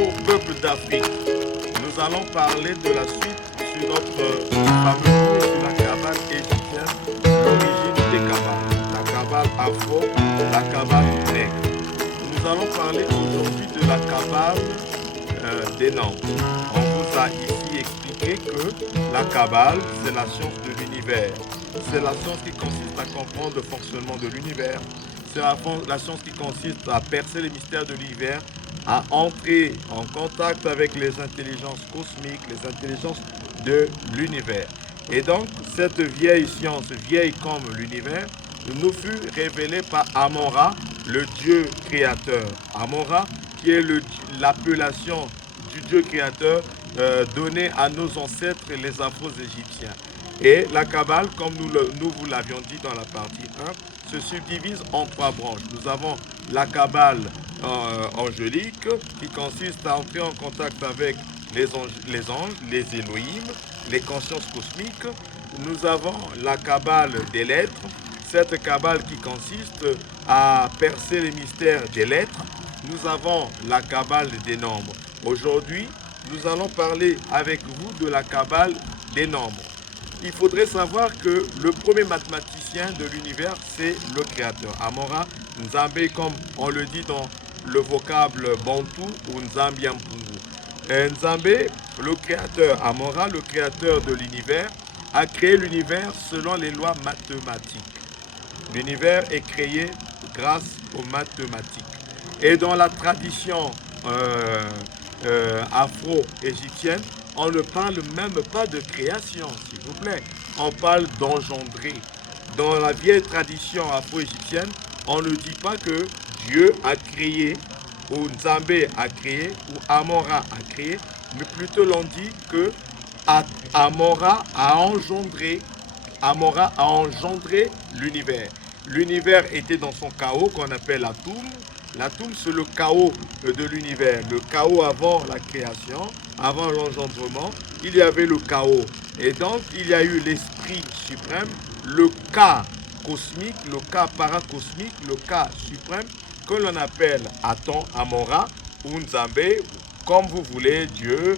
au peuple d'Afrique, nous allons parler de la suite sur notre fameux cours sur la cabale égyptienne, l'origine des cabales, la cabale afro, la cabale nègre. Nous allons parler aujourd'hui de la cabale des nombres. On vous a ici expliqué que la cabale, c'est la science de l'univers. C'est la science qui consiste à comprendre le fonctionnement de l'univers. C'est la science qui consiste à percer les mystères de l'univers, à entrer en contact avec les intelligences cosmiques, les intelligences de l'univers. Et donc, cette vieille science, vieille comme l'univers, nous fut révélée par Amon-Ra, le Dieu créateur. Amon-Ra, qui est l'appellation du Dieu créateur donnée à nos ancêtres, les Afro-Égyptiens. Et la Kabbale, comme nous vous l'avions dit dans la partie 1, se subdivise en 3 branches. Nous avons la Kabbale angélique, qui consiste à entrer en contact avec les anges, les Elohim, les consciences cosmiques. Nous avons la Kabbale des lettres, cette Kabbale qui consiste à percer les mystères des lettres. Nous avons la Kabbale des nombres. Aujourd'hui, nous allons parler avec vous de la Kabbale des nombres. Il faudrait savoir que le premier mathématicien de l'univers, c'est le créateur. Amon-Ra Nzambe, comme on le dit dans le vocable bantou ou Nzambiampungu. Nzambe, le créateur, Amon-Ra, le créateur de l'univers, a créé l'univers selon les lois mathématiques. L'univers est créé grâce aux mathématiques. Et dans la tradition afro-égyptienne, on ne parle même pas de création, s'il vous plaît. On parle d'engendrer. Dans la vieille tradition afro-égyptienne, on ne dit pas que Dieu a créé, ou Nzambe a créé, ou Amon-Ra a créé, mais plutôt l'on dit que Amon-Ra a engendré, Amon-Ra a engendré l'univers. L'univers était dans son chaos qu'on appelle l'atoum. L'atoum, c'est le chaos de l'univers. Le chaos avant la création, avant l'engendrement, il y avait le chaos. Et donc, il y a eu l'esprit suprême, le cas cosmique, le cas paracosmique, le cas suprême, que l'on appelle Amon-Ra ou Nzambe, comme vous voulez, Dieu,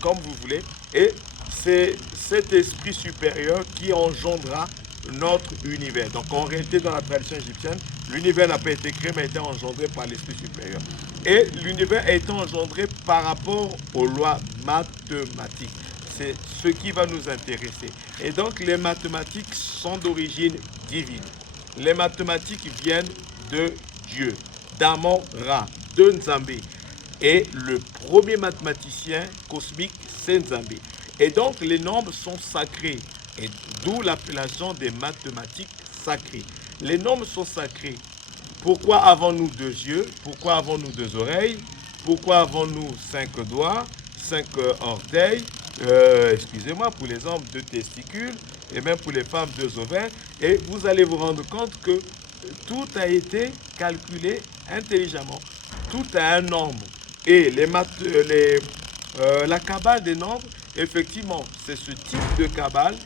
comme vous voulez. Et c'est cet esprit supérieur qui engendra notre univers. Donc en réalité, dans la tradition égyptienne, l'univers n'a pas été créé, mais a été engendré par l'esprit supérieur. Et l'univers a été engendré par rapport aux lois mathématiques. C'est ce qui va nous intéresser. Et donc les mathématiques sont d'origine divine. Les mathématiques viennent de Dieu, d'Amon-Ra, de Nzambe. Et le premier mathématicien cosmique, c'est Nzambe. Et donc les nombres sont sacrés. Et d'où l'appellation des mathématiques sacrées. Les nombres sont sacrés. Pourquoi avons-nous 2 yeux? Pourquoi avons-nous 2 oreilles? Pourquoi avons-nous 5 doigts, 5 orteils? Excusez-moi, pour les hommes 2 testicules et même pour les femmes 2 ovaires. Et vous allez vous rendre compte que tout a été calculé intelligemment. Tout a un nombre. Et la Kabbale des nombres, effectivement, c'est ce type de Kabbale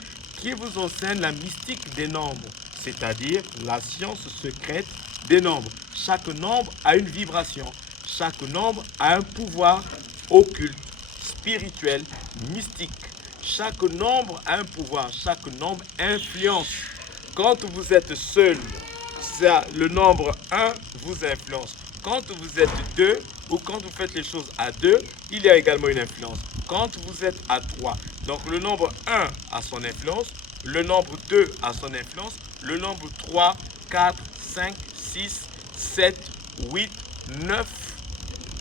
qui vous enseigne la mystique des nombres, c'est-à-dire la science secrète des nombres. Chaque nombre a une vibration, chaque nombre a un pouvoir occulte, spirituel, mystique. Chaque nombre a un pouvoir, chaque nombre influence. Quand vous êtes seul, le nombre 1 vous influence. Quand vous êtes 2 ou quand vous faites les choses à 2, il y a également une influence. Quand vous êtes à 3, donc le nombre 1 a son influence, le nombre 2 a son influence, le nombre 3, 4, 5, 6, 7, 8, 9,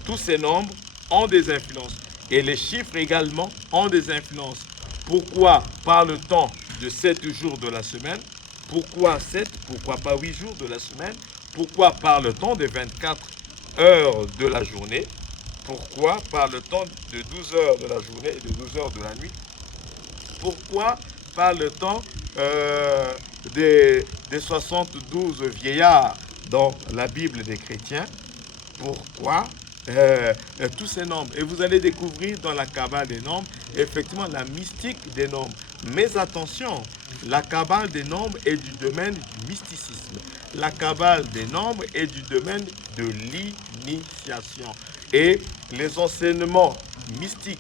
tous ces nombres ont des influences. Et les chiffres également ont des influences. Pourquoi parle-t-on de 7 jours de la semaine? Pourquoi 7? Pourquoi pas 8 jours de la semaine? Pourquoi parle-t-on de 24 heures de la journée? Pourquoi parle-t-on de 12 heures de la journée et de 12 heures de la nuit? Pourquoi parle-t-on des 72 vieillards dans la Bible des chrétiens? Pourquoi tous ces nombres? Et vous allez découvrir dans la Kabbale des nombres, effectivement, la mystique des nombres. Mais attention, la Kabbale des nombres est du domaine du mysticisme. La Kabbale des nombres est du domaine de l'initiation. et les enseignements mystiques,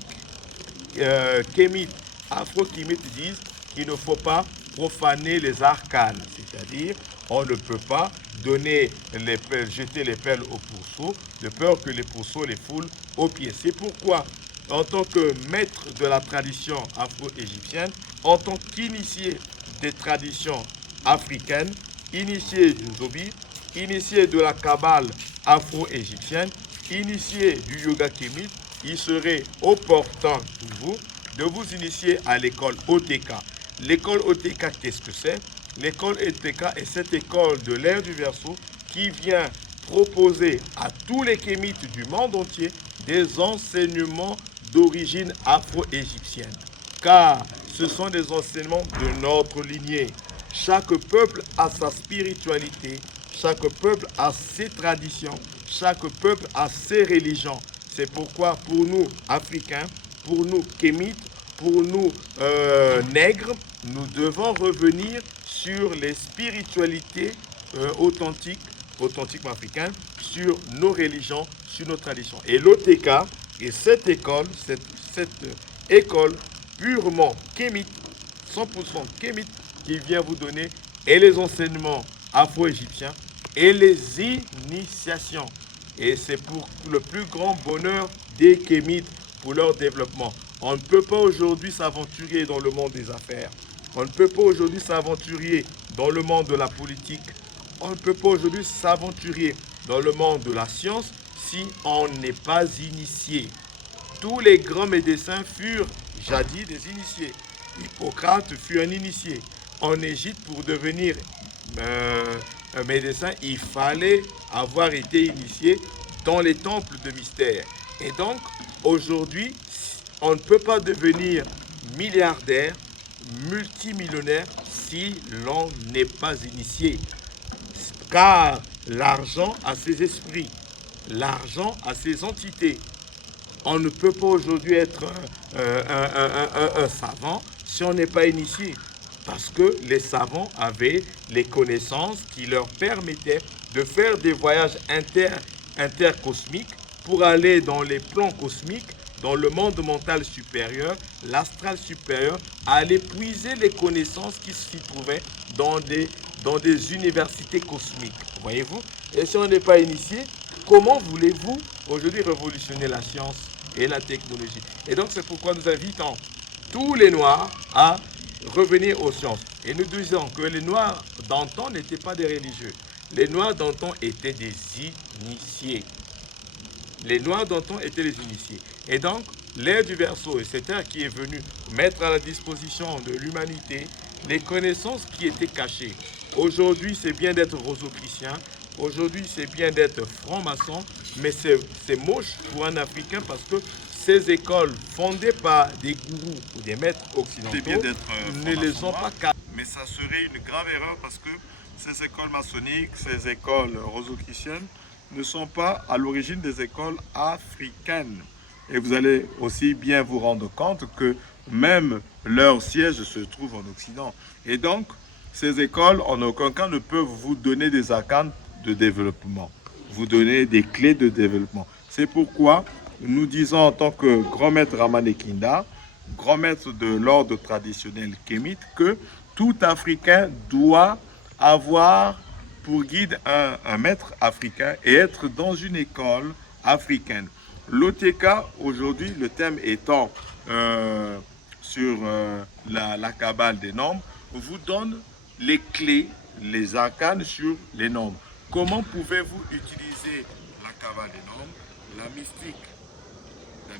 kémites, afro-kémites disent qu'il ne faut pas profaner les arcanes, c'est-à-dire on ne peut pas jeter les perles aux pourceaux, de peur que les pourceaux les foulent aux pieds. C'est pourquoi, en tant que maître de la tradition afro-égyptienne, en tant qu'initié des traditions africaines, initié du Zobi, initié de la Kabbale afro-égyptienne, initié du yoga kémite, il serait opportun pour vous de vous initier à l'école OTK. L'école OTK, qu'est-ce que c'est? L'école OTK est cette école de l'ère du Verseau qui vient proposer à tous les kémites du monde entier des enseignements d'origine afro-égyptienne. Car ce sont des enseignements de notre lignée. Chaque peuple a sa spiritualité, chaque peuple a ses traditions, chaque peuple a ses religions. C'est pourquoi pour nous, Africains, pour nous, Kémites, pour nous, nègres, nous devons revenir sur les spiritualités authentiques africaines, sur nos religions, sur nos traditions. Et l'OTK est cette école purement kémite, 100% kémite, qui vient vous donner et les enseignements afro-égyptiens et les initiations. Et c'est pour le plus grand bonheur des kémites, pour leur développement. On ne peut pas aujourd'hui s'aventurer dans le monde des affaires. On ne peut pas aujourd'hui s'aventurer dans le monde de la politique. On ne peut pas aujourd'hui s'aventurer dans le monde de la science si on n'est pas initié. Tous les grands médecins furent jadis des initiés. Hippocrate fut un initié. En Égypte, pour devenir un médecin, il fallait avoir été initié dans les temples de mystère. Et donc, aujourd'hui, on ne peut pas devenir milliardaire, multimillionnaire, si l'on n'est pas initié. Car l'argent a ses esprits, l'argent a ses entités. On ne peut pas aujourd'hui être un savant si on n'est pas initié. Parce que les savants avaient les connaissances qui leur permettaient de faire des voyages intercosmiques pour aller dans les plans cosmiques, dans le monde mental supérieur, l'astral supérieur, à aller puiser les connaissances qui s'y trouvaient dans des universités cosmiques. Voyez-vous? Et si on n'est pas initié, comment voulez-vous aujourd'hui révolutionner la science et la technologie? Et donc c'est pourquoi nous invitons tous les Noirs à revenir aux sciences. Et nous disons que les Noirs d'antan n'étaient pas des religieux. Les Noirs d'antan étaient des initiés. Les Noirs d'antan étaient les initiés. Et donc, l'ère du Verseau est cette ère qui est venue mettre à la disposition de l'humanité les connaissances qui étaient cachées. Aujourd'hui, c'est bien d'être rosicrucien. Aujourd'hui, c'est bien d'être franc-maçon. Mais c'est moche pour un Africain parce que ces écoles fondées par des gourous ou des maîtres occidentaux ne les ont pas captées. Mais ça serait une grave erreur parce que ces écoles maçonniques, ces écoles rosicruciennes ne sont pas à l'origine des écoles africaines. Et vous allez aussi bien vous rendre compte que même leur siège se trouve en Occident. Et donc, ces écoles, en aucun cas, ne peuvent vous donner des arcanes de développement, vous donner des clés de développement. C'est pourquoi nous disons en tant que grand maître Ramanekinda, grand maître de l'ordre traditionnel kémite, que tout Africain doit avoir pour guide un maître africain et être dans une école africaine. L'OTK, aujourd'hui, le thème étant sur la Kabbale des nombres, vous donne les clés, les arcanes sur les nombres. Comment pouvez-vous utiliser la Kabbale des nombres, la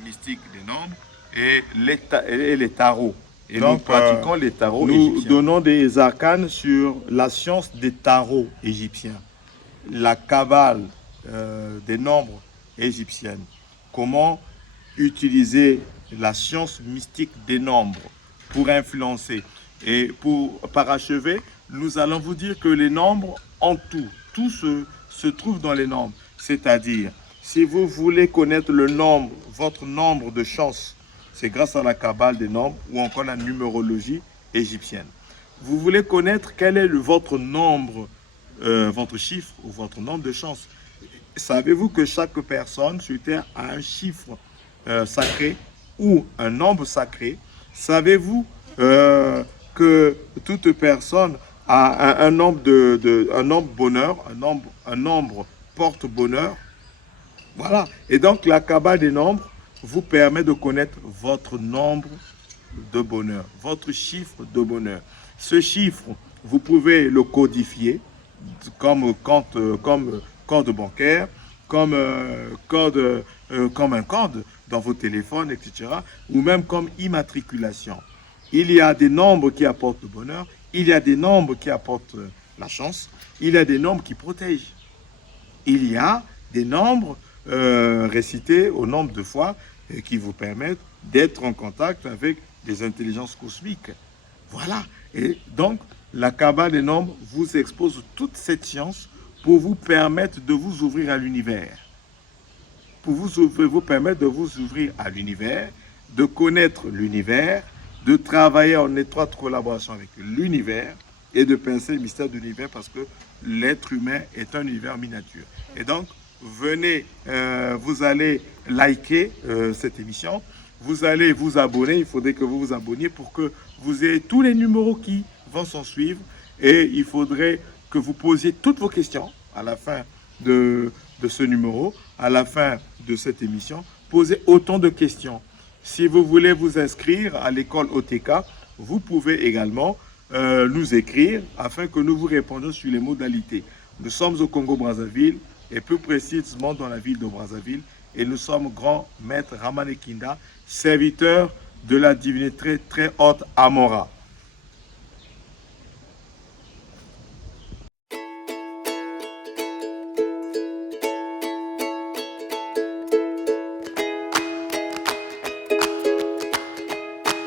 mystique des nombres et les tarots? Et donc, nous pratiquons les tarots égyptiens. Nous donnons des arcanes sur la science des tarots égyptiens, la Kabbale des nombres égyptiennes. Comment utiliser la science mystique des nombres pour influencer. Et pour parachever, nous allons vous dire que les nombres en tout se trouve dans les nombres. C'est-à-dire, si vous voulez connaître le nombre, votre nombre de chance, c'est grâce à la Kabbale des nombres ou encore la numérologie égyptienne. Vous voulez connaître quel est votre nombre, votre chiffre ou votre nombre de chance. savez-vous que chaque personne sur Terre a un chiffre sacré ou un nombre sacré? Savez-vous que toute personne a un nombre un nombre bonheur, un nombre porte bonheur? Voilà. Et donc la Kabbale des nombres vous permet de connaître votre nombre de bonheur, votre chiffre de bonheur. Ce chiffre, vous pouvez le codifier comme code bancaire, comme un code dans vos téléphones, etc. Ou même comme immatriculation. Il y a des nombres qui apportent le bonheur, il y a des nombres qui apportent la chance, il y a des nombres qui protègent. Il y a des nombres récités au nombre de fois qui vous permettent d'être en contact avec des intelligences cosmiques. Voilà. Et donc, la Kabbale des nombres vous expose toute cette science pour vous permettre de vous ouvrir à l'univers. Pour vous permettre de vous ouvrir à l'univers, de connaître l'univers, de travailler en étroite collaboration avec l'univers et de penser le mystère de l'univers parce que l'être humain est un univers miniature. Et donc, venez, vous allez liker cette émission, vous allez vous abonner, il faudrait que vous vous abonniez pour que vous ayez tous les numéros qui vont s'en suivre et il faudrait que vous posiez toutes vos questions à la fin de ce numéro, à la fin de cette émission. Posez autant de questions. Si vous voulez vous inscrire à l'école OTK, vous pouvez également nous écrire afin que nous vous répondions sur les modalités. Nous sommes au Congo-Brazzaville et plus précisément dans la ville de Brazzaville et nous sommes grand maître Ramanekinda, serviteur de la divinité très haute Amora.